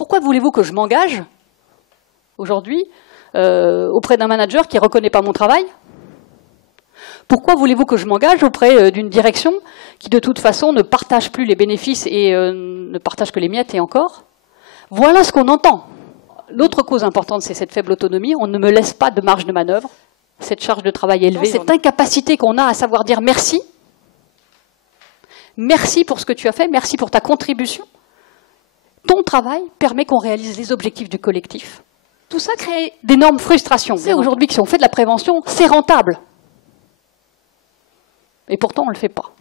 Pourquoi voulez-vous que je m'engage aujourd'hui auprès d'un manager qui ne reconnaît pas mon travail? Pourquoi voulez-vous que je m'engage auprès d'une direction qui de toute façon ne partage plus les bénéfices et ne partage que les miettes et encore? Voilà ce qu'on entend. L'autre cause importante, c'est cette faible autonomie. On ne me laisse pas de marge de manœuvre. Cette charge de travail élevée, cette incapacité qu'on a à savoir dire merci. Merci pour ce que tu as fait, merci pour ta contribution. Ton travail permet qu'on réalise les objectifs du collectif. Tout ça crée d'énormes frustrations. C'est aujourd'hui que si on fait de la prévention, c'est rentable. Et pourtant, on ne le fait pas.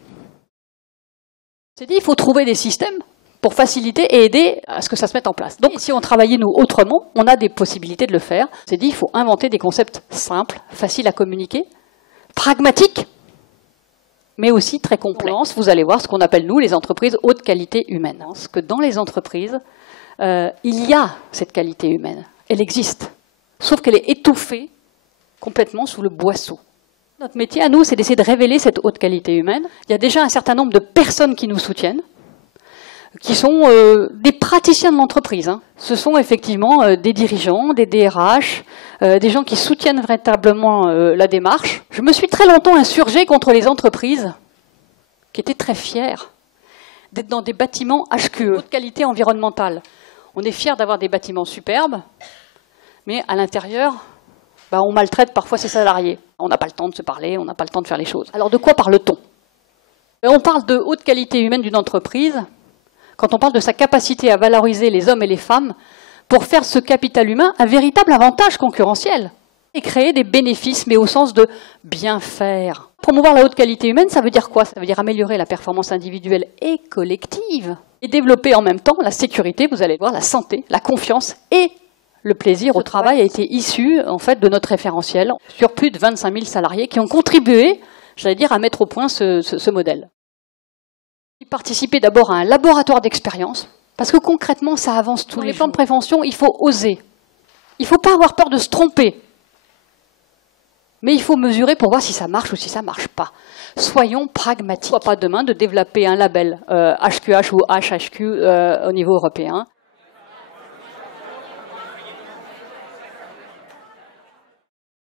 C'est dit, il faut trouver des systèmes pour faciliter et aider à ce que ça se mette en place. Donc, si on travaillait, nous, autrement, on a des possibilités de le faire. C'est dit, il faut inventer des concepts simples, faciles à communiquer, pragmatiques, mais aussi très complexes. Vous allez voir ce qu'on appelle, nous, les entreprises haute qualité humaine. Parce que dans les entreprises, il y a cette qualité humaine. Elle existe. Sauf qu'elle est étouffée complètement sous le boisseau. Notre métier, à nous, c'est d'essayer de révéler cette haute qualité humaine. Il y a déjà un certain nombre de personnes qui nous soutiennent, qui sont des praticiens de l'entreprise. Ce sont effectivement des dirigeants, des DRH, des gens qui soutiennent véritablement la démarche. Je me suis très longtemps insurgée contre les entreprises qui étaient très fières d'être dans des bâtiments HQE, haute qualité environnementale. On est fiers d'avoir des bâtiments superbes, mais à l'intérieur, on maltraite parfois ses salariés. On n'a pas le temps de se parler, on n'a pas le temps de faire les choses. Alors de quoi parle-t-on? On parle de haute qualité humaine d'une entreprise quand on parle de sa capacité à valoriser les hommes et les femmes pour faire ce capital humain un véritable avantage concurrentiel et créer des bénéfices, mais au sens de bien faire. Promouvoir la haute qualité humaine, ça veut dire quoi? Ça veut dire améliorer la performance individuelle et collective et développer en même temps la sécurité, vous allez voir, la santé, la confiance et le plaisir au travail a été issu en fait, de notre référentiel sur plus de 25 000 salariés qui ont contribué, j'allais dire, à mettre au point ce modèle. Participer d'abord à un laboratoire d'expérience, parce que concrètement, ça avance tous les plans de prévention, il faut oser. Il ne faut pas avoir peur de se tromper. Mais il faut mesurer pour voir si ça marche ou si ça ne marche pas. Soyons pragmatiques. Pas demain de développer un label HQH ou HHQ au niveau européen.